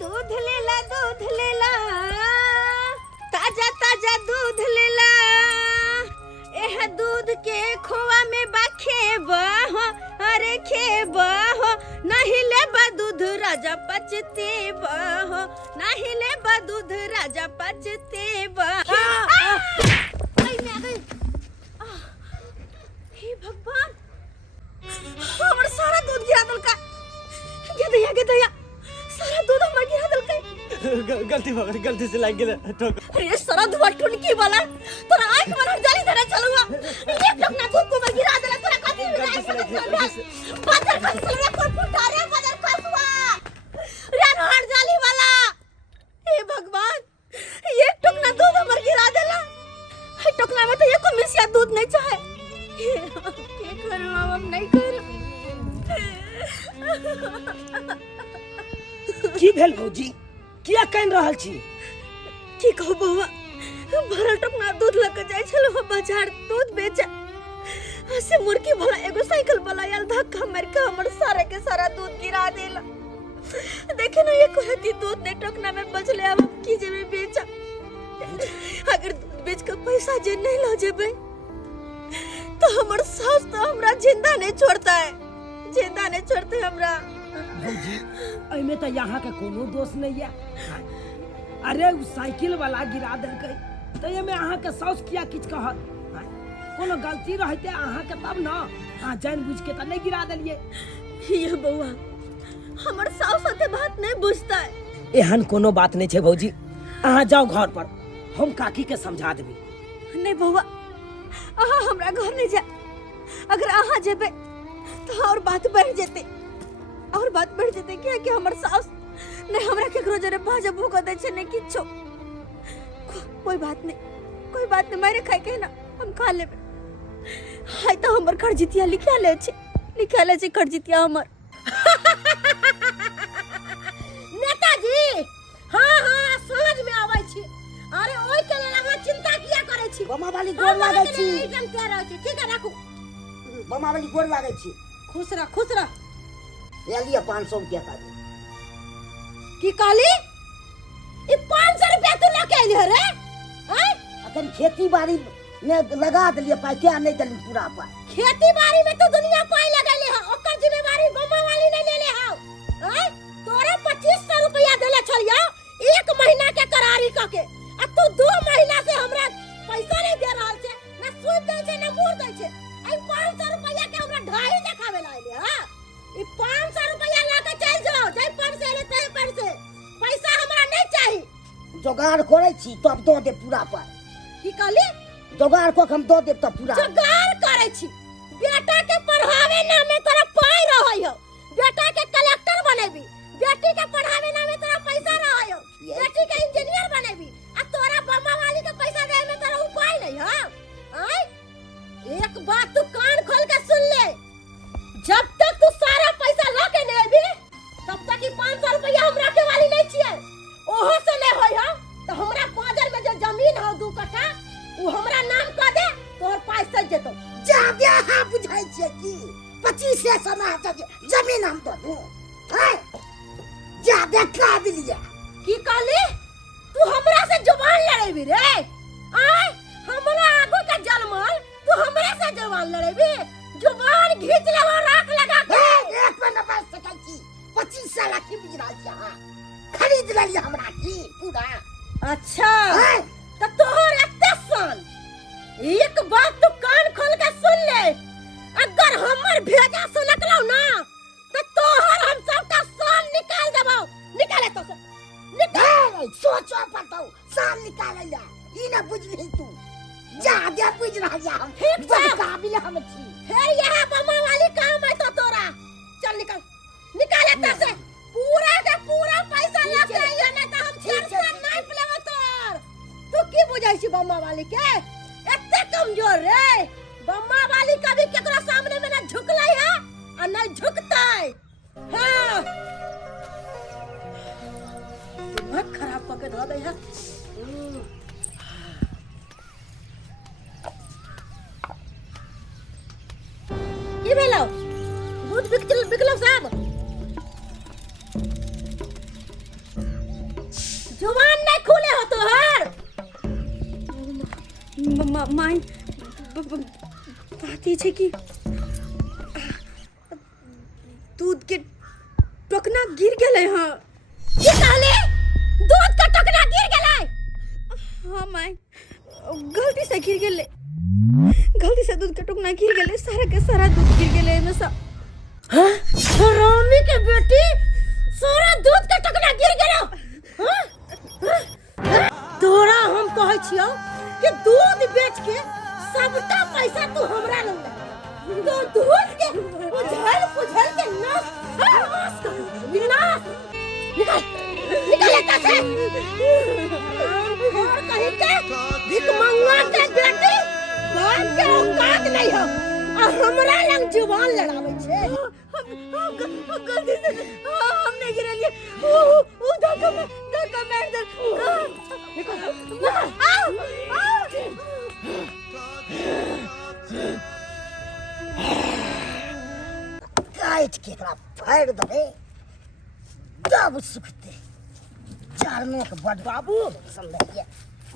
दूध लेला ताजा ताजा दूध लेला एह दूध के खोआ में बा खेबा हो अरे खेबा हो नहीं लेबा दूध राजा पचतेबा हो नहीं लेबा दूध राजा पचतेबा हे भगवान हमर सारा दूध गिरा दल का गे दैया सारा दूध हमर गिरा दल का गलती से लाग गेल ठोक। अरे सारा दूध टुनकी वाला तोरा आंख में जाली धरे चलुआ एक टकना दूध को मर गिरा देला तोरा कथि बादर कर चलवे कोन फुटा रे बादर कसवा रे हर जाली वाला हे भगवान एक टकना दूध हमर गिरा देला हे टकना में तो एको मिसिया दूध नहीं चाहे के करू अब नहीं करू की भेल भौजी किया कन रहल छी की कहू बउआ भरल टकना दूध लेके जाय छलो बाजार दूध बेचे से मुर्गी भला एगो साइकिल वाला आयल धक्का मार के हमर सारे के सारा दूध गिरा देला देखे ना ये कोहती दूध ने टकना में बचले अब की जेबे बेचा अगर दूध बेच के पैसा जे नहीं ला जेबे तो हमर सास तो हमरा जिंदा नहीं छोड़ता है जिंदा नहीं छोड़ते हमरा भौजी एमे तो यहाँ के कोनो दोष नहीं है। अरे उ साइकिल वाला गिरा देलकै तो एमे अहाँ के सास किया किछ कहत कोनो गलती रहते अहाँ के तब ना हां जान बुझ के त नहीं गिरा देलिए ये बउआ हमर सास साथे बात नहीं बुझता है एहन कोनो बात नहीं छे भौजी अहाँ जाओ घर पर हम काकी के समझा देबे नहीं बउआ अहाँ हमरा घर नहीं जा अगर अहाँ जेबे तो और बात बढ़ जेते क्या कि हमर सास नहीं हमरा केकरो जरे भाजा भूख दे छे नहीं किछो कोई बात नहीं मारे खाए के ना हम खा लेबे हाय तो हमर खरजितिया लिखा ले छे खरजितिया हमर नेताजी हां समझ में आबै छी अरे ओइ के लेल अहाँ चिंता किया करे छी बमा वाली गोर लागै छी एकदम कह रहल छी ठीक है राखू बमा वाली गोर लागै छी खुश रह ले लिया 500 रुपया का की काली ई 500 रुपया तू लेके आइली रे हैं अगर खेती बाड़ी में लगा दिलिए पाई क्या नहीं दली पूरा पाई खेती बाड़ी में तो दुनिया पाई लगैले है ओकर जिम्मेवारी बम्मा वाली नहीं लेले हां हैं तोरे 2500 रुपया देले छलिया एक महीना के करारी क के आ तू 2 महीना से हमरा पैसा नहीं दे रहल छे ना सूद दे छे ना मूर दे छे आई 500 रुपया के हमरा ढाई देखावे लाइले हां ई 500 रुपया लाके चल जाओ जय पर से ले तय पर से पैसा हमरा नहीं चाहिए जोगाड़ करे छी तब दो दे पूरा पाई की कहली जोगाड़ को हम दो दे तब पूरा जोगाड़ करे छी बेटा के पढ़ावे ना में तोरा पाई रहय हो बेटा के कलेक्टर बनेबी बेटी के पढ़ावे ना में तोरा पैसा रहय हो बेटी के इंजीनियर बनेबी आ तोरा बम्मा वाली के पैसा दे में तोरा उपाय नहीं हां आई एक बात तू कान खोल के सुन ले जब तक तू सारा पैसा लाके नहीं आबी तब तक ई 500 रुपया हमरा के वाली नहीं छिए ओहो से नहीं होय हो तो हमरा बाजार में जो जमीन हो 2 कट्ठा उ हमरा नाम क दे तोर पाई सज जेतो जा दे हां बुझाई छे की 25 से सना जमीन हम तो दू हैं जा दे का दिलिया की कहली तू हमरा से जुबान लड़ेबी रे आय हमरा आगू के जलमल तू हमरा से जुबान लड़ेबी जुबान घींच लेवा राख लगा के एक पे न बच सकै छी 25 साल की बिजरा हां खरीद लिया हमरा की पूरा अच्छा तो तोहर एते सन एक बात तू कान खोल के सुन ले अगर हमर भेजा से निकलौ ना तो तोहर हम सब का सान निकाल देबौ निकाले तो से निकाल सोचो पड़तौ सान निकाल लिया ई न बुझली तू जा दे बुझ रहा जा हम बड़ काबिल हम छी फिर यह बम्मा वाली काम है तो तोरा चल निकाल एता से पूरा के पूरा पैसा लग जाइए ना तो हम छेड़ से नाप लेबो तोर तू की बुझाई छी बम्मा वाली के एते कमजोर रे बम्मा वाली कभी केकरा सामने में ना झुकलै है और ना झुकतै हां दिमाग खराब करके धो दे है की भेलौ दूध बिकलौ साहब जुबान नहीं खुले हो तोहर। माई बात ये छे कि दूध के टोकना गिर गेले हां। की कहले? दूध का टोकना गिर गेलै? हाँ माई, गलती से गिर गेले, गलती से दूध का टोकना गिर गेले, सारा के सारा दूध गिर गेले में सब। हाँ? हरामी के बेटी, सारा दूध का टोकना गिर गेलो। हाँ? तोरा हम कहै छियौ कि दूध बेच के सबटा पैसा तू हमरा लग दे। तो दूध के उझल पुझल के नाश कर, विनाश। निकल निकल एतऽ से। और कहीं के भिखमंगा के बेटी बाप के औकात नहीं हो और हमरा लग जुबान लड़ाबै छे। हम गलती से हमने गिरा लिया। वो धक्का मार दे। निकल निकल। आओ आओ। काट के एकरा फाड़ दे तब सुखते। चारने के बड़ बाबू समझिए।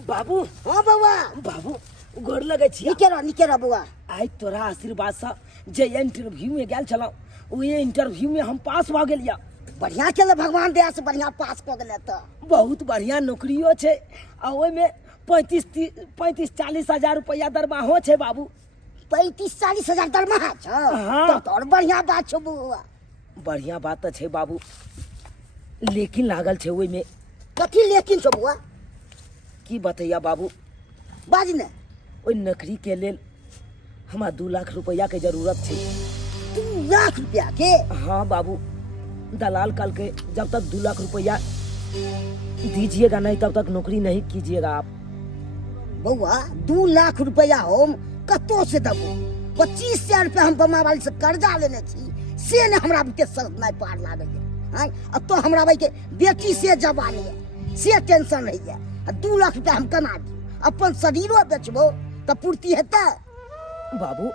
बाबू हाँ बउआ। बाबू गोर लगे छी। निकेरा बउआ। आई तोरा आशीर्वाद से जे इंटरव्यू में गेल छलौ ओए इंटरव्यू में हम पास भ गेलिया। बढ़िया केले भगवान दया से बढ़िया पास क गेले त। बहुत बढ़िया नौकरियो छे आ ओय में 35-40 हजार रुपया दरमाहो छे बाबू। 35-40 हजार दरमाहा छ? हाँ। तब तो और बढ़िया बात छ बउआ। बढ़िया बात तो छे बाबू, लेकिन लागल छे ओय में। कथी लेकिन छ बउआ? की बतैया बाबू, बाज ने। ओय नौकरी के लेल हमरा 2 लाख रुपया के जरूरत छे। 2 लाख रुपया के? हाँ बाबू, दलाल कल के जब तक 2 लाख रुपया दीजिएगा नहीं तब तक नौकरी नहीं कीजिएगा आप। बउआ 2 लाख रुपया हम कतो से देबो? 25,000 रुपया हम बमा वाली से कर्जा लेने छी, से ने हमरा बुते शर्त नहीं पार लागे है। हां अब तो हमरा भाई के बेटी से जवानी है, से टेंशन नहीं है। 2 लाख रुपया हम कना दी, अपन शरीरो बेचबो त पूर्ति हेतै। बाबू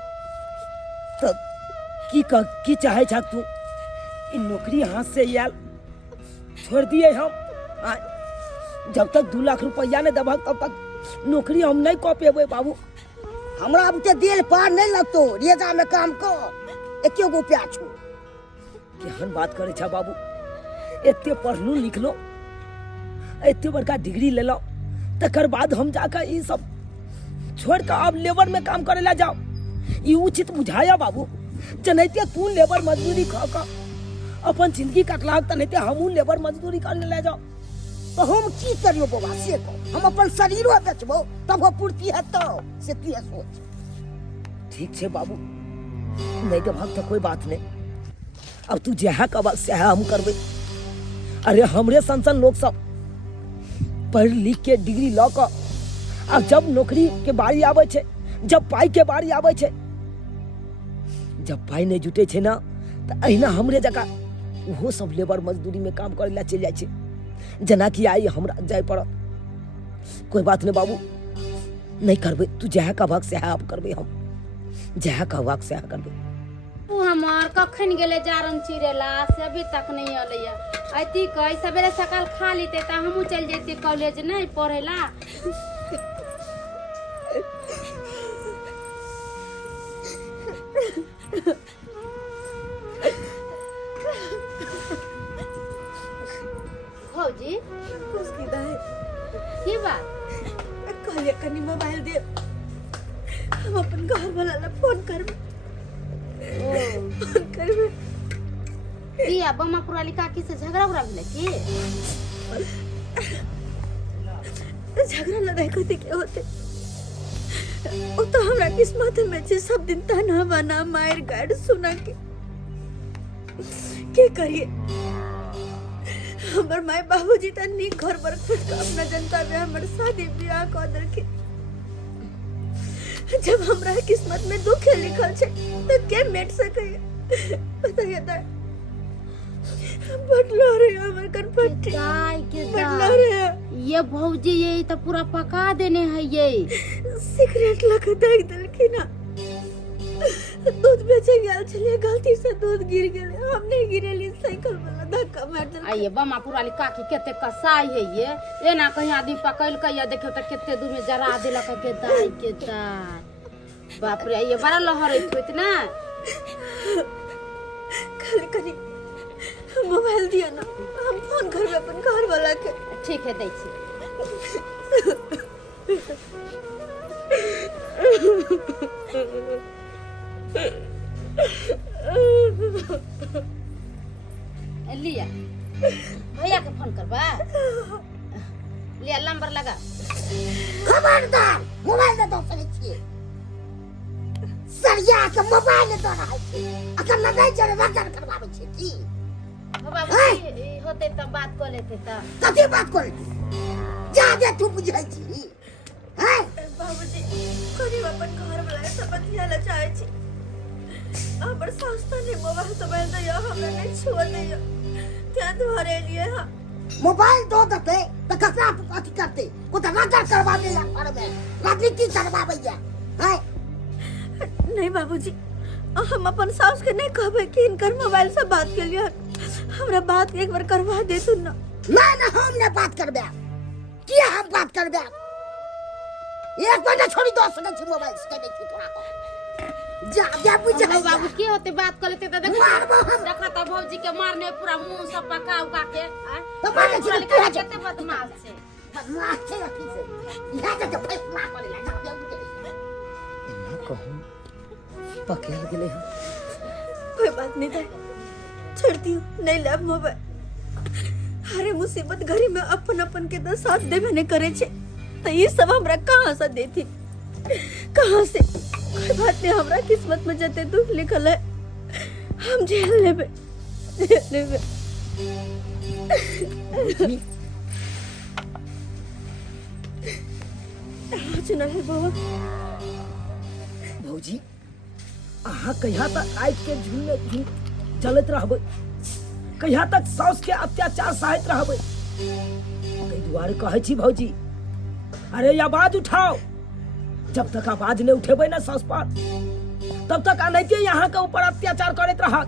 तो की चाहे छा तू? इ नौकरी हाथ से याल छोड़ दिए हम। जब तक 2 लाख रुपया नहीं देबा तब तक नौकरी हम नहीं कऽ पेबै बाबू। हमरा बुते दिल पार नहीं लगतो, रेजा में काम को एके गो रुपया छो। केहन बात करे छा बाबू? एते पढ़लू लिखलो, एते बड़का डिग्री लेलो, तकर बाद हम जाकर ई सब छोड़ कर अब लेबर में काम करे ला जाओ, ई उचित बुझाया बाबू? जनैते तू लेबर मजदूरी खा का अपन जिंदगी काटला त नहीं हमहू लेबर मजदूरी करने ले जाओ। तो हम की करियो बाबा से को? हम अपन शरीरो बेचबो तब हो पूर्ति हेतौ, से तू ये सोच। ठीक छे बाबू, नहीं तो भक्त कोई बात नहीं। अब तू जहा कबा से हम करबे। अरे हमरे संसन लोग सब पढ़ लिख के डिग्री लऽ कऽ अब जब नौकरी के बारी आवे छे, जब पाई के बारी आवे छे, जब पाई नहीं जुटे छे ना तो अहिना हमरे जगह वो सब लेबर मजदूरी में काम करे ला चल जाए छे। जना कि आई हमरा जाय पड़त। कोई बात नहीं बाबू, नहीं करबे। तू जहा कहबा से आप करबे, हम जहा कहबा से करबे। तू हमार कखन गेले जारन चिरेला से अभी तक नहीं अलैया। अति कई सवेरे सकाल खा लेते त हमहू चल जेते कॉलेज नहीं पढ़ेला। भौजी उसकी दाई की बात? कहले कनी मोबाइल दे, हम अपन घर वाला ला फोन करबे। फोन करबे की बम्मा पुराली काकी से झगड़ा उगड़ा भेले की? झगड़ा लड़ाई कथी के होते? ओ तो हमरा किस्मत में छे, सब दिन ताना बाना मार गाड़ सुना के करिए? हमर माय बाबूजी त नी घर पर खुद का अपना जनता में हमर शादी ब्याह कर दरके। जब हमरा किस्मत में दुख लिखल छे त के मेट सके? बताइए त बटलो रे हमर कनपट्टी बटलो रे। ये भौजी ये तो पूरा पका देने है ये। सिगरेट लगा देख दलकी ना, दूध बेचे गेल छलिए, गलती से दूध गिर गेल, हम नहीं गिरेली, साइकिल वाला धक्का मार दे। आइए बमापुर वाली काकी केते कसाई है ये ना कहीं आदमी पकड़ के या देखियो त केते दूर में जरा देलक के दाई के दाई। बाप रे ये बड़ा लहर होइत ना। खाली मोबाइल दिया ना, हम फोन करबे अपन घर वाला के। ठीक है दै छी। लिया भैया के फोन करबा, लिया नंबर लगा। खबरदार मोबाइल दे दो सके सरिया के मोबाइल दे रहा है अगर न दे जरे वगैरह करवावे छी की बाबा होते त बात कर लेते त कथी बात कर जा दे तू बुझाई छी हैं। बाबूजी कनी अपन घर वाला से बतियाला चाहे छी। हमर सास त ने मोबाइल दे हमरा नहीं छोड़ दे क्या धरे लिए। हां मोबाइल दो दते त ककरा अथी करते को त वगैरह करवावे या घर में राजनीति करवावे या हैं। नहीं बाबूजी हम अपन सास के नहीं कहबे कि इनकर मोबाइल से बात के लिए हमरा बात एक बार करवा दे तू ना। ना हम ने बात करबे किया हम बात करबे एक महीना छोड़ी दो सके छी मोबाइल से नहीं छी तोरा को जा बुझाई बाबू के होते बात कर लेते त देख मारबो हम देखा त भौजी के मारने पूरा मुंह सब पका उका के तो मारे छी पूरा केते बदमाश छे। बदमाश छे अथी से यहां के फैसला करे ला जा दे इना कहूं पकेल गेले हम। कोई बात नहीं था, छोड़ दियो नहीं लाभ मोबाइल। हरे मुसीबत घरी में अपन के तो साथ देवे ने करे छे तो ये सब हमरा कहां से देती कहां से। कोई बात नहीं, हमरा किस्मत में जते दुख लिखल है हम झेल लेबे। चुना है बाबा। भौजी अहाँ कहिया तक आइट के झूल चलत रहबै, कहिया तक साउस के अत्याचार सहत रहबै। ताहि दुआरे कहै छी भौजी अरे आवाज उठाओ। जब तक आवाज नहीं उठेबै ना साउस पर तब तक अनैते यहाँ के ऊपर अत्याचार करत रहत।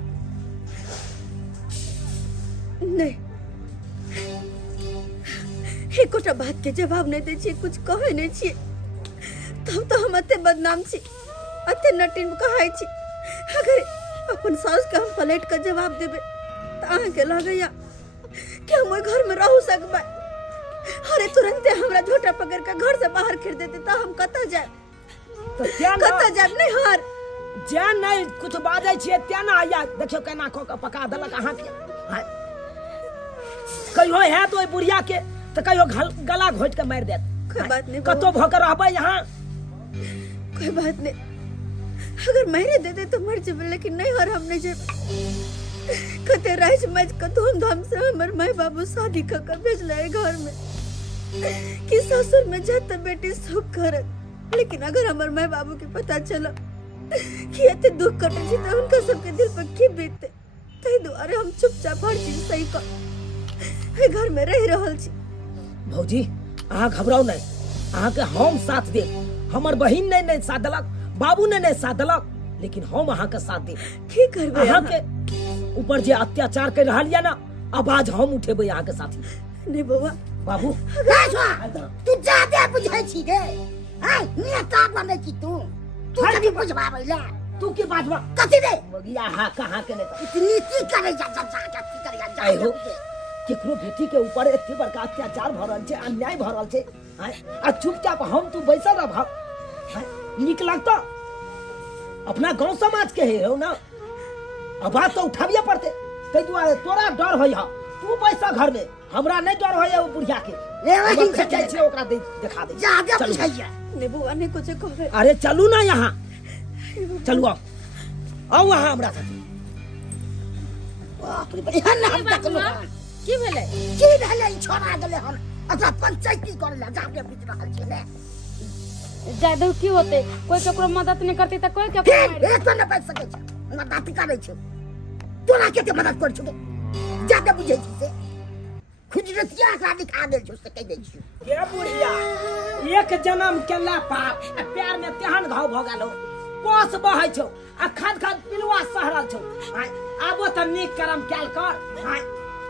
नहीं एकोटा बात के जवाब नहीं दे छी, कुछ कहे नहीं छी तब तो हम अते बदनाम छी अते नटिन कहाई छी। अगर अपन सास के हम पलट के जवाब देबे त अहाँ के लगैया कि हम ओइ घर में रह सकबे। अरे तुरंते हमरा झोटा पकड़ के घर से बाहर खींच देते त हम कत जाए तो क्या ना कत जाए। नहीं हार जे नहीं कुछ बाजै छियै त्या ना आया देखियो केना क के पका देलक अहाँ के। कहियो है तो ओइ बुढ़िया के तो कहियो गला घोट के मार देत। कोई बात नहीं कतो भकर रहबै यहाँ। कोई बात नहीं, अगर मेरे दे दे तो मर जाबे लेकिन नहीं हर हम नहीं जाबे। कते राइज मैच का धूमधाम से हमर माई बाबू शादी कर भेजले है घर में कि ससुर में जात बेटी सुख करत। लेकिन अगर हमर माई बाबू के पता चला कि एते दुख कटे छी तो उनका सबके दिल पर की बीतते। तै दुआरे हम चुपचाप हर चीज सही कर घर में रह रहल छी। भौजी अहाँ घबराओ नहीं, अहाँ के हम साथ दे। हमर बहिन नहीं साथ देलक, बाबू नहीं साथ देलक, लेकिन हम अहाँ के साथ दे। की करबे अहाँ के ऊपर जे अत्याचार कर रहल या ना आवाज हम उठेबै अहाँ के साथी। नहीं बाबा बाबू तू ज्यादा बुझाई छी गे हाय नेता बने छी तू कभी बुझबाबै ला तू के बाजबा कथी रे मगिया हा कहाँ के नेता इतनी की करे जा जा आइ हो केकरो बेटी के ऊपर एते बड़का अत्याचार भ रहल छै, अन्याय भ रहल छै। आ चुपचाप हम तू बैसल रह। नीक लगता अपना गांव समाज के है हो ना, आवाज तो उठाबिए पड़ते। तै दुआरे तोरा डर होय हा तू पैसा घर में, हमरा नहीं डर होय वो बुढ़िया के। ले वही खचाई छै ओकरा दे दिखा दे। ज्यादा बुझाइया ने बुआ ने कुछ कहे। अरे चलू ना यहाँ, चलू आओ वहाँ हमरा साथ। बाप रे बढ़िया ना हम तक लो की भेलै की भेलै छोड़ा गेले हम अच्छा पंचायती करे ला जाके बीच रहल छी ने। जादू की होते कोई केकरो मदद नहीं करती त कोई केकरो फिर मारि एक तो न बच सके छ मदद करे छ तोरा केते मदद कर छ जाके बुझै छी से खुजरतिया का दिखा दे छ से कह दे छ के बुढ़िया एक जन्म केला पाप आ पैर में तेहन घाव भ गेलो कोस बहै छौ आ खाद पिलुआ सहरल छौ। आबो त नीक करम कैल कर।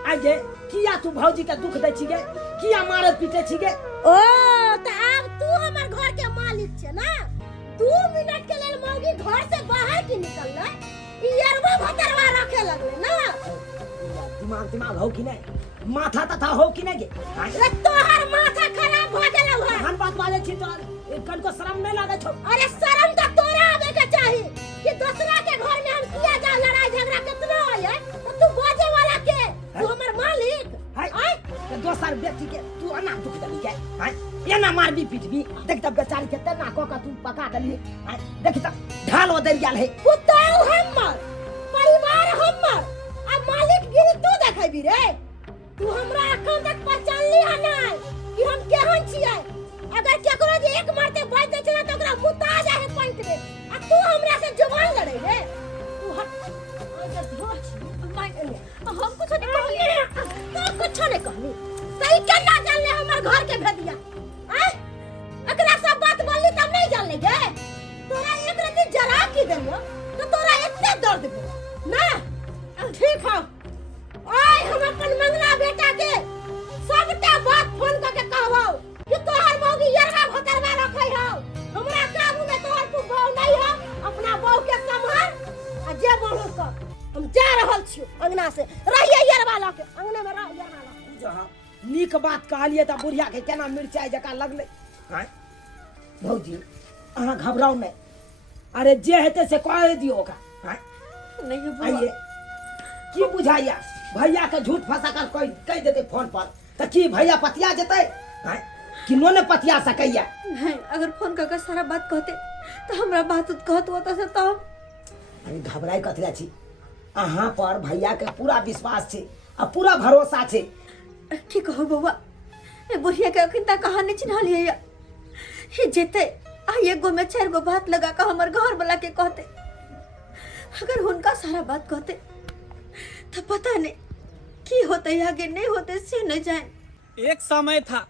आगे किया तू भौजी के दुख दे छिगे, किया मारे पीटे छिगे? ओ तो अब तू हमर घर के मालिक छे ना। 2 मिनट के लेल मौगी घर से बाहर की निकलले, इयरबो भतरवा रखे लगले ना। दिमाग हो कि नहीं, माथा तथा हो कि नहीं गे? अरे तोहर माथा खराब भ गेलौ है। हम बात वाले छी तो कन को शर्म नहीं लागे छो? अरे शर्म तो तोरा आवे के चाही कि दूसरा के घर में हम किया जा लड़ाई झगड़ा कितना होय तो तू बाजे वाला के, तू हमर मालिक हाय आय। तो दोसर बेटी के तू अना दुख दली के हाय, एना मारबी पीटबी। देख त बेचारी के तना को का तू पका दली हाय, देख त ढाल ओदर गेल है। पुतौ हमर, परिवार हमर, आ मालिक गिरी तू देखबी रे। तू हमरा अखन तक पहचान लिया नहीं कि हम केहन छियै। अगर केकरो जे एक मारते बाज दे छला त ओकरा मुता जाए पॉइंट रे, आ तू हमरा से जुबान लड़े रे। तू हट अगर धोछ हम कुछ नहीं कहली, तो कुछ नहीं कहली। तई केना जानले हमर घर के भेदिया? हैं एकरा सब बात बोलली तब नहीं जानले गे। तोरा एक रति जरा की देलो तो तोरा एते दर्द भेल ना। ठीक है, ओए हम अपन मंगला बेटा के सबटा बात फोन करके कहबो कि तोहर मौगी यरगा भतरवा रखै हो। हमरा काबू में तोहर तू बहू नहीं हो। अपना बहू के संभाल आ जे बहू कर। हम जा रहल छियो अंगना से, रहिए यरवा ला के अंगने में रह यरवा ला। जहां नीक बात कहलिए त बुढ़िया के केना मिर्चाई जका लगले हाय। भौजी अहाँ घबराओ नहीं, अरे जे हेते से कह दियो का हाय। नहीं बुआ, आइए की बुझाइया भैया के झूठ फंसा कर कह देते फोन पर तो की भैया पतिया जेते हैं कि नो ने पतिया सकैया? नहीं, अगर फोन करके सारा बात कहते तो हमरा बात कहत होता से तो। अरे घबराई कथला छी, अहाँ पर भैया के पूरा विश्वास छे आ पूरा भरोसा छे। की कहो बउआ, ए बुढ़िया के अखन तक कहानी चिन्ह लिया। हे जेते आ एगो में 4 गो बात लगा के हमर घर वाला के कहते। अगर उनका सारा बात कहते तो पता नहीं की होते आगे नहीं होते से न जाए। एक समय था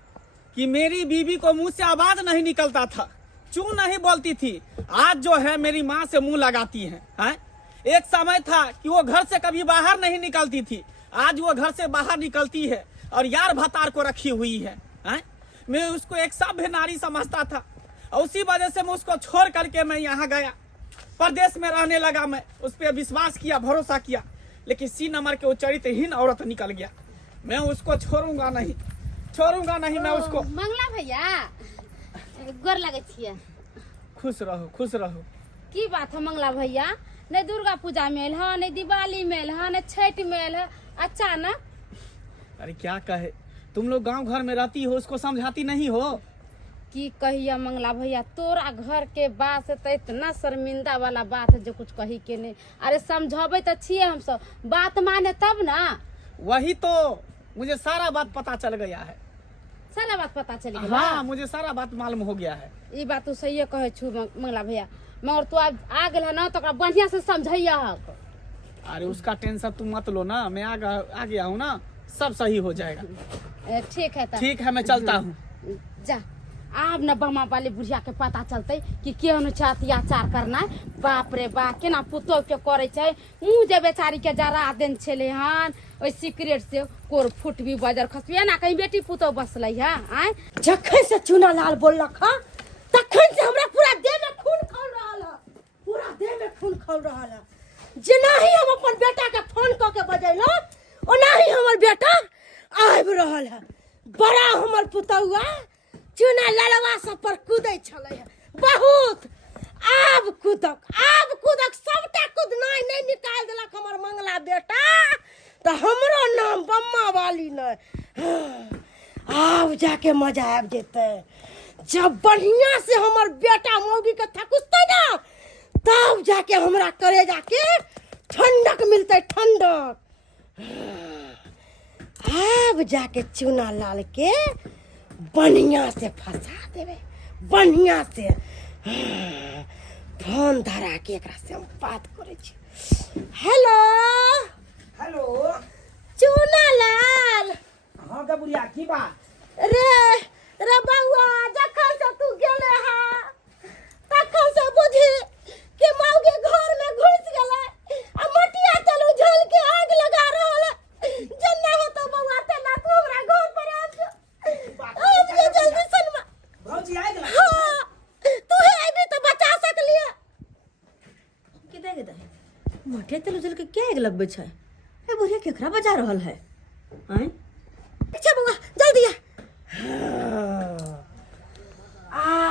कि मेरी बीवी को मुंह से आवाज नहीं निकलता था, चू नहीं बोलती थी। आज जो है मेरी माँ से मुंह लगाती है। एक समय था कि वो घर से कभी बाहर नहीं निकलती थी, आज वो घर से बाहर निकलती है और यार भतार को रखी हुई है। मैं उसको एक सभ्य नारी समझता था और उसी वजह से मैं उसको छोड़ करके मैं यहाँ गया, परदेश में रहने लगा। मैं उस पर विश्वास किया, भरोसा किया, लेकिन सी नंबर के वो चरित्रहीन औरत निकल गया। मैं उसको छोड़ूंगा नहीं मैं उसको। मंगला भैया गोर लगे छिए। खुश रहो खुश रहो। की बात है मंगला भैया, नहीं दुर्गा पूजा मेल है, नहीं दिवाली मेल है, नहीं छठ मेल है, अचानक। अरे क्या कहे, तुम लोग गांव घर में रहती हो, उसको समझाती नहीं हो। की कहिया मंगला भैया, तोरा घर के बात से तो इतना शर्मिंदा वाला बात है जो कुछ कही के नहीं। अरे समझाबे तो छिए हम सब, बात माने तब ना। वही तो मुझे सारा बात पता चल गया है। सारा बात पता चल गया? हाँ, मुझे सारा बात मालूम हो गया है। ये बात तू सही कहे छु मंगला भैया, मगर तू अब आ गया ना तो बढ़िया से समझैया। अरे उसका टेंशन तुम मत लो ना, मैं आ गया हूँ ना, सब सही हो जाएगा। ठीक है ठीक है, मैं चलता हूँ। जा आब न बमा वाली बुढ़िया के पता चलते कि केहन छै अत्याचार करना। बाप रे बाप, केना पुतोह के करे छै। मुँह जे बेचारी के जरा देन छले हन, ओइ सिगरेट से कोर फुट भी बजर खसबे ना, कहीं बेटी पुतोह बसलै है। आय जखन से चूना लाल बोललक हां तखन से हमरा पूरा देह में खून खौल रहल है, पूरा देह में खून खौल रहल है। जेना ही हम अपन बेटा के फोन क के बजैलो ओना ही हमर बेटा आबि रहल है। बड़ा हमर पुतौआ चूना ललवा सब पर कूदै छलै है बहुत। आब कूदक सबटा कूदनाइ नहीं निकाल देलक हमर मंगला बेटा, तो हमरो नाम बम्मा वाली नहीं। आब जाके मजा आबि जेतै, जब बढ़िया से हमर बेटा मौगी के थकुसतै ना, तब जाके हमरा करेजा के ठंडक मिलतै, ठंडक। आब जाके चूना लाल के बढ़िया से फंसा देवे, बढ़िया से। फोन धरा के एकरा से हम बात करे छी। हेलो हेलो चूना लाल। हाँ गे बुढ़िया, की बात? रे बउआ, जखन से तू गेले हा तखन से बुझी कि मौगी घर में घुस गेलै आ मटिया चलू झल के आग लगा रहल है। जन्ना एते तेल उजल के क्या आग लगबे छै? ए बुढ़िया केकरा बजा रहल है? हैं? पीछे बउआ जल्दी आ।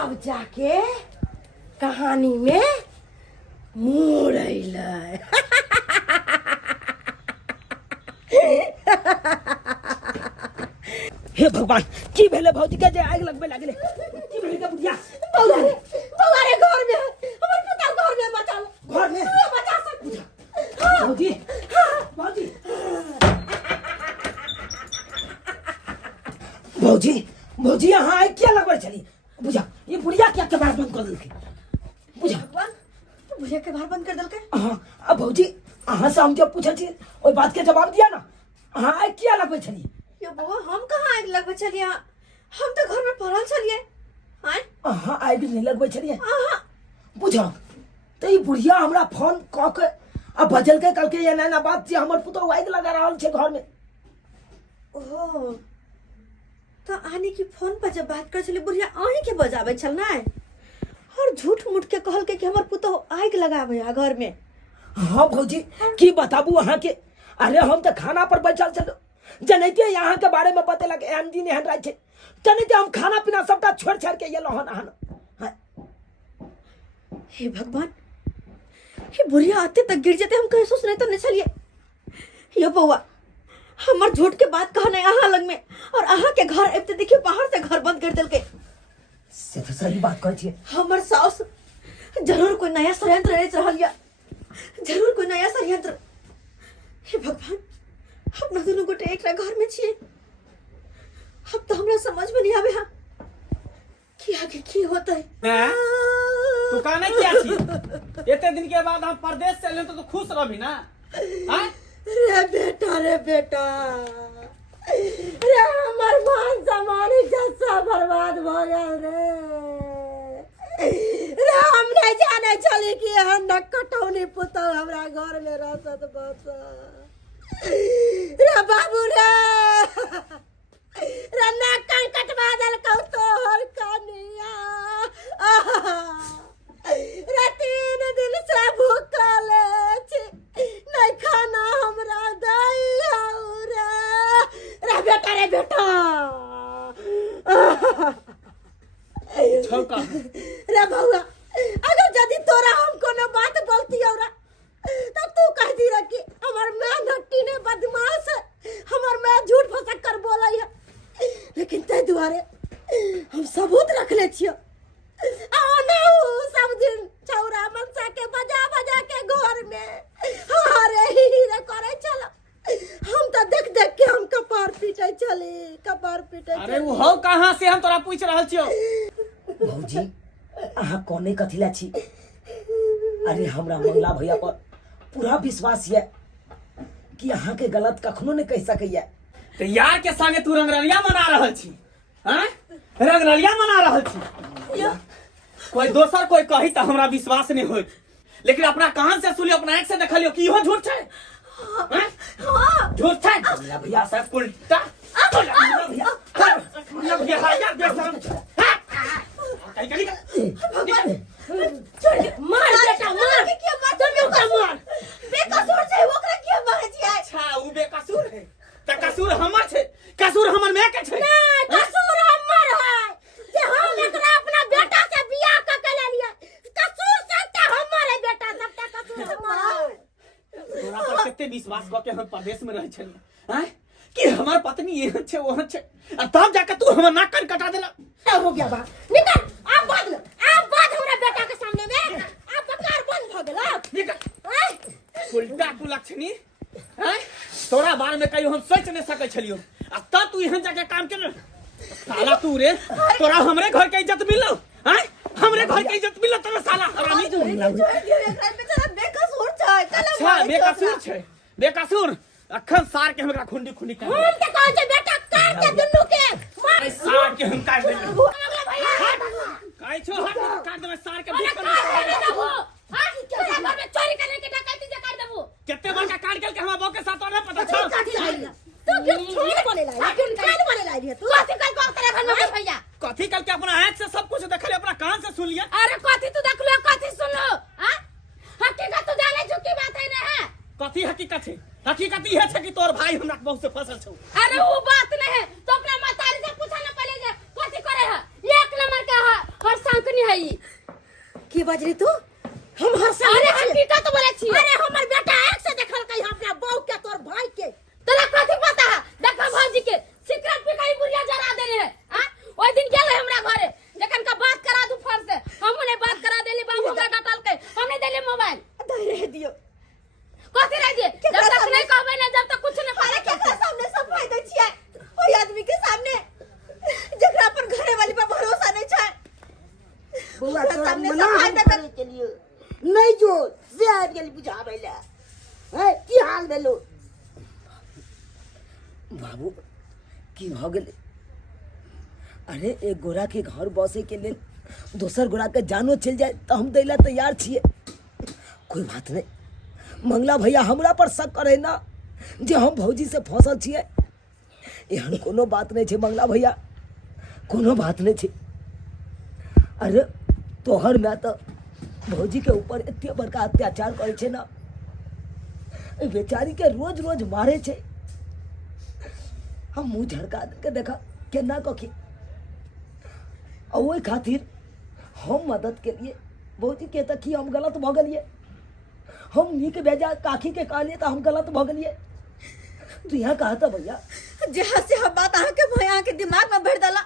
अब जाके कहानी में मोड़ अइलै। हे भगवान, की भेले भौजी के जे आग लगबे लागले? की भेले के बुढ़िया? बउआ रे घर में हमर पुता घर में बचा लो। घर में तू बचा सक। भौजी, भौजी, भौजी, भौजी यहाँ आग क्या लगबे चली? बुझा, ये बुढ़िया क्या कबाड़ बंद कर देलकै? बुझा, भगवान, तू बुढ़िया के बाहर बंद कर देलकै? हाँ, अब भौजी अहाँ से हम जब पूछे छी ओई बात के जवाब दिया ना। हाँ, आग क्या लगबे चली? यो बउआ, हम कहाँ आग लगबे छलिए? हम तो घर में पड़ल छलिए। हैं? हाँ, आग नहीं लगबे छलिए। आहा, बुझा, तो ये बुढ़िया हमरा फोन क के अब बजल के कल के ये ना बात जे हमर पुतो आग लगा रहल छै घर में। ओह, तो आने की फोन पर जब बात कर छलिए बुढ़िया अहीं के बजावे छल ना? और झूठ मूठ के कहल के कि हमर पुतो आग लगावे है घर में। हाँ भौजी, की बताबू अहाँ के? अरे हम तो खाना पर बैठल छलो, जनैते यहाँ के बारे में बतेलक एहन दिन एहन रात छै, जनैते हम खाना पीना सबटा छोड़ छाड़ के एलो हन अहाँ। हे भगवान, हे बुढ़िया आते तक गिर जाते हम कहीं सोच नहीं तो नहीं छलिए। यो बउआ, हमर झूठ के बात कहने अहाँ लग में और अहाँ के घर अब तो देखिए बाहर से घर बंद कर देलके। से तो सही बात कहै छियै। हमर सास जरूर कोई नया षड्यंत्र रच रहल या, जरूर कोई नया षड्यंत्र। हे भगवान, अपना दोनों गोटे एक घर में छिए। अब तो हमरा समझ में नहीं आवे हा कि आगे की होता है। तू का नहीं किया छी? इतने दिन के बाद हम परदेश से एले तो खुश रहबी ना? हैं? रे बेटा रे हमर मान सम्मान इज्जत सब बर्बाद भ गेल रे हम नहीं जाने चली कि हम न कटौनी पुतौ हमरा घर में रहत बस रे बाबू रे ना कान कटवा देल कौ तोहर कनिया रे 3 दिन से भूखल छी, नहीं खाना हमरा दई रे बेटा छौका रे बउआ, अगर यदि तोरा हम कोनो बात बोलती औरा तो तू कह दी रे कि हमर मां नट्टी ने बदमाश है, हमर मां झूठ फसक कर बोलै है। लेकिन तै दुआरे हम सबूत रख ले छियो। सब दिन छौरा मनसा के बजा के घर में हारे ही रे करे चल। हम तो देख के हम कपार पीटे चली। अरे वो हो कहाँ से हम तोरा पूछ रहल छियो? भौजी, अहाँ कोने कथिला छी? अरे हमरा मंगला भैया पर पूरा विश्वास है कि अहाँ के गलत कखनो नहीं कह सकैया। तो यार के संगे तू रंगरलिया मना रहल छी? हैं? रंगरलिया मना रहल छी? कोई दोसर कोई कही तो हमरा विश्वास नहीं होई, लेकिन अपना कान से सुनियो, अपना आंख से देखलियो कि इहो झूठ छै। हैं? झूठ छै? मंगला भैया सब उल्टा। मंगला भैया यार बेशरम। कहीं छोड़ दे, मार बेटा मार के क्या बात कर ओकरा मार। बेकसूर छै ओकरा क्या मारे छियै? अच्छा उ बेकसूर है त कसूर हमर छै, कसूर हमर माय के छै। नहीं, कसूर हमर है जे हम एकरा अपना बेटा से बियाह क के ले लिए। कसूर सबटा हमर है बेटा, सबटा कसूर हमर है। तोरा पर कते विश्वास क के हम प्रदेश में रहै छलियै, हैं? कि हमर पत्नी एहन छै ओहन छै, आ तब जाके तू हमर नाक कान कटा देला। हो गया बात, निकल अब बदल, अब बद हमरा बेटा के सामने में अब बकार बंद भ गेल। निकल उल्टा कुलक्षणी, हैं? तोरा बारे में कहियो हम सोच नहीं सकै छलियो, आ तब तू एहन जाके काम केले। साला तू रे, तोरा हमरे घर के इज्जत मिलल, हैं? हमरे घर के इज्जत मिलल तोरा साला हरामी। बेकसूर छै। अच्छा बेकसूर छै, बेकसूर अखन सार के हमरा खुंडी खुंडी कर। हम त कहै छै बेटा काट के दुन्नु के मार। सार के हम काट देबै। अगला भैया काई छो हट काट देबै सार के। अरे काट दे देबो। हां तेरे घर में चोरी करने के डकैती जे काट देबो। केते बड़का काट गेल के हमरा बाप के साथ और पता छ। काट लाई तू फिर छोड़ बोले लाई, फिर काट बोले लाई रे तू। कथि कल को तेरे घर में भैया? कथि कल के अपना आंख से सब कुछ देखले, अपना कान से सुन लिया। अरे कथी तू देखलो, कथी सुनलो? हां हकीकत तू जाने जो की बात है ना है? कथी हकीकत है? हकीकत यह है कि तोर भाई हमरा बहुत से फसल छौ। अरे वो बात नहीं है तो अपना मातारी से पूछा ना पहले जे कथी करे है। एक नंबर का है और सांकनी है ई। की बजरी तू हम हर साल अरे हकीकत तो बोले छी। अरे हमर बेटा एक से देखल कहीं अपना बहू के तोर भाई के तोरा कथी पता है? देखा भौजी के सिगरेट पी के बुढ़िया जरा देने है। हां ओइ दिन गेल हमरा घरे जखन का बात करा दू फर से हम ने बात करा देली बाबू हमरा डाटल के हमने देले मोबाइल दे रह दियो कथी रह दिए जब तक नहीं कहबे ना जब तक कुछ नहीं अरे पारे केकरा सामने सफाई दै छियै ओइ आदमी के सामने जेकरा पर घरे वाली पर भरोसा नहीं छै बउआ ओकरा तोरा सामने मना सफाई हम दे करे के लिए नहीं जो से आबि गेली बुझाबै ले है की हाल भेलो बाबू की भ गेलै अरे एक गोरा के घर बसे के लेल दोसर गोरा के जानो चल जाए तो हम दैला तैयार छिए कोई बात नहीं मंगला भैया हमरा पर शक करे ना जे हम भौजी से फंसल छिए एहन कोनो बात नहीं छे मंगला भैया कोनो बात नहीं छे अरे तोहर में तो भौजी के ऊपर एते बड़का अत्याचार करे छे ना ए बेचारी के रोज रोज मारे छे हम मुंह झड़का के देखा केना कखी और ओहि खातिर हम मदद के लिए भौजी के तक ही हम गलत भ गेलिए हम नीक बेजा काखी के कहलिए तो हम गलत भ गेलिए तू यहाँ कहा था भैया जहाँ से हम बात आके भैया के दिमाग में भर डाला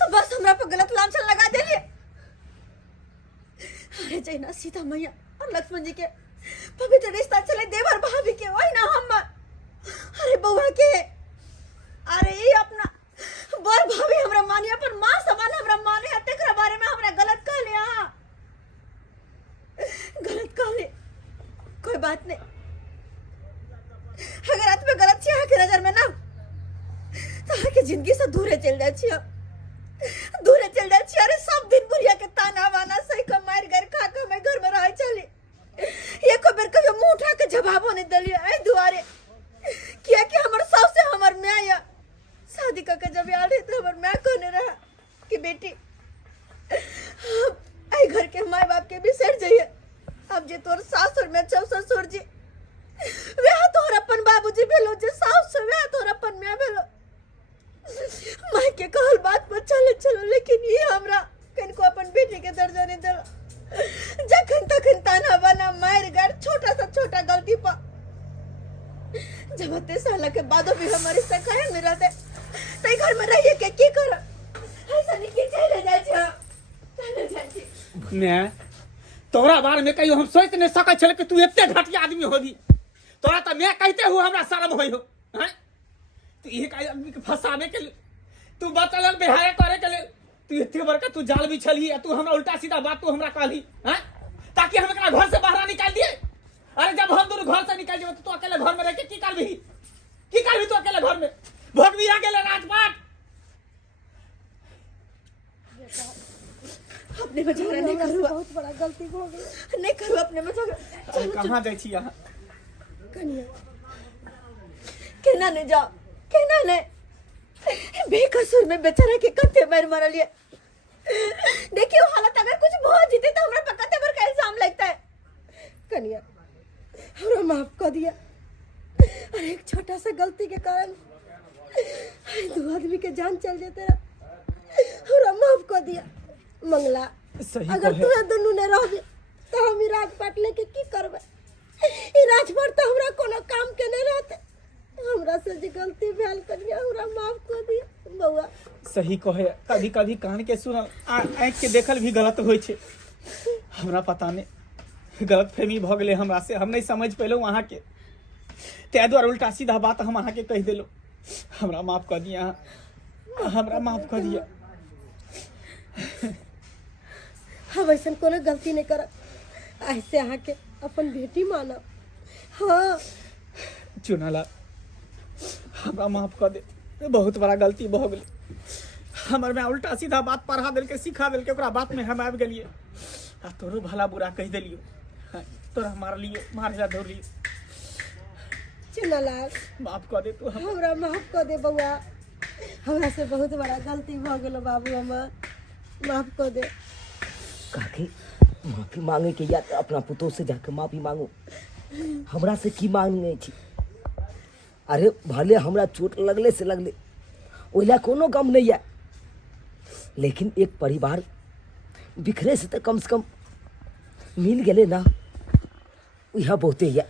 तो बस हमरा पर गलत लांछन लगा देलिए। अरे जैना सीता मैया और लक्ष्मण जी के पवित्र रिश्ता चले देवर भाभी के वही ना हम अरे बउआ के अरे ये अपना बर भाभी हमरा मानिया पर मां समान हमरा माने है तेकरा बारे में हमरा गलत कह लिया गलत कह ले कोई बात नहीं अगर आत में गलत छिया के नजर में ना तो आके जिंदगी से दूरे चल जाए छिया दूरे चल जाए छिया अरे सब दिन बुढ़िया के ताना वाना सही का मार घर खा के मैं घर में रह चली ये को बेर कभी मुंह उठा के जवाब नहीं दलिए आई दुआरे किया कि हमर सास से हमर मैं या शादी करके जब याद है तो हमर मैं कोने रहा कि बेटी आई घर के माँ बाप के भी सड़ जाइए अब जे तोर सास और मैं चौ ससुर जी वे तोर अपन बाबूजी भेलो जे सास से वे तोर अपन मैं भेलो माँ के कहल बात पर चले चलो लेकिन ये हमरा कनको अपन बेटी के दर्जा नहीं दिला जखन तखन ताना बना मार घर छोटा सा छोटा गलती पर जब 30 साल के बादो भी हमारे सकाय में रहते तई घर में रहिए के की कर ऐसा नहीं कि चले जाए छी मैं तोरा बारे में कहियो हम सोच नहीं सकै छले कि तू एते घटिया आदमी होबी तोरा त मैं कहते हो हमरा शर्म होई हो हैं तू एक आदमी के फसावे के लिए तू बतलन बिहार करे के लिए तू एते बड़का तू जाल बिछली है तू हमरा उल्टा सीधा बात तू हमरा कहली हैं ताकि हम एकरा घर से बाहर निकाल दिए अरे जब हम दोनों घर से निकल जेबे तो अकेले घर में रह के की करबी तू अकेले घर में भोगवी आ गेले राजपाट अपने में झगड़ा नहीं करू बहुत बड़ा गलती हो गई नहीं करू अपने में झगड़ा अरे कहां जाई छी यहां कन्या केना ने जाओ केना ने बेकसूर में बेचारा के कते मार मारलिए देखियो हालत अगर कुछ बहुत जीते तो हमरा पर कते बार का इल्जाम लगता है कन्या हमरा माफ कर दिया और एक छोटा सा गलती के कारण दो आदमी के जान चल जाते हमरा माफ कर दिया मंगला सही अगर कहे। तू दोनों ने रहबे तो हम ई राजपाट लेके की करबे ई राजपाट तो हमरा कोनो काम के नहीं रहते हमरा से जे गलती भेल कन्या हमरा माफ कर दिया बउआ सही कहे कभी कभी कान के सुन आँख के देखल भी गलत होइ छै हमरा पता नहीं गलत फहमी भ गेले हमरा से हम नहीं समझ पेलो वहाँ के तै द्वारा उल्टा सीधा बात हम अहाँ के कह देलो हमरा माफ कर दिया हमरा माफ कर दिया हम ऐसा कोनो गलती नहीं करब ऐसे अहाँ के अपन बेटी मानब हाँ चुनाला हमरा माफ कर दे बहुत बड़ा गलती भ गेलै हमर में उल्टा सीधा बात पढ़ा देल के सिखा देल के ओकरा बात में हम आबि गेलिए आ तोरो भला बुरा कह देलियो तोरा मारलियो मारला धरलियो चुनालाल माफ कर दे तू हमरा माफ कर दे बउआ हमरा से बहुत बड़ा गलती भ गेलो बाबू हमर माफ कर दे काकी माफी मांगे के या तो अपना पुतों से जाके माफी मांगो हमरा से की मांगने थी? अरे भले हमरा चोट लगले से लगले, ओइला कोनो गम नहीं है, लेकिन एक परिवार बिखरे से तो कम से कम मिल गए ना, यह बहुते है।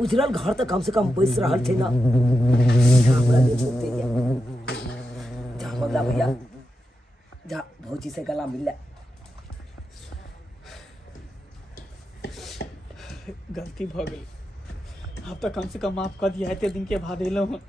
उजरल घर तो कम से कम बैस रहा थे ना, हमरा लिए बहुते है। जा बगला भैया, जा भौजी से गला मिल ले। गलती भ गई, अब तो कम से कम माफ कर दिया है, ते दिन के बाद एलो हन।